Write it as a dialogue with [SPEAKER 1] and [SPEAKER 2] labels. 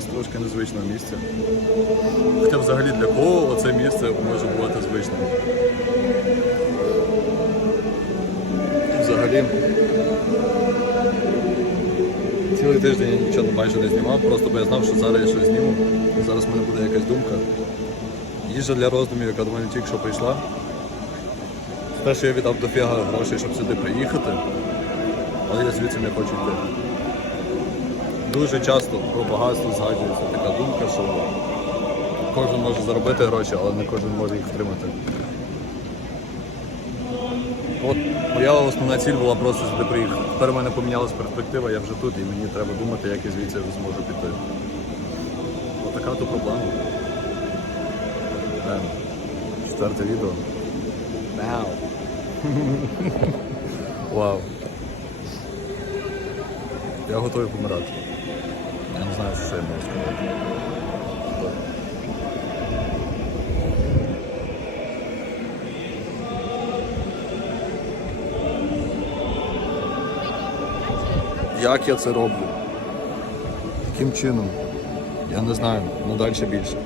[SPEAKER 1] з трошки незвичного місця. Хоча взагалі для кого це місце може бути звичним. Взагалі. Цілий тиждень я нічого майже не знімав, просто бо я знав, що зараз я щось зніму. Зараз в мене буде якась думка. Їжа для роздумів, яка до мене тільки що прийшла. Те, що я віддав дофіга грошей, щоб сюди приїхати, але я звідси не хочу йти. Дуже часто про багатство згадується така думка, що кожен може заробити гроші, але не кожен може їх втримати. От моя основна ціль була просто сюди приїхати. Тепер у мене помінялась перспектива, я вже тут і мені треба думати, як я звідси зможу піти. Отака то проблема. Ем, Четверте відео. Вау. Вау. Я готовий помирати. Я не знаю, що я можу сказати. Як я це роблю? Яким чином? Я не знаю, ну далі більше.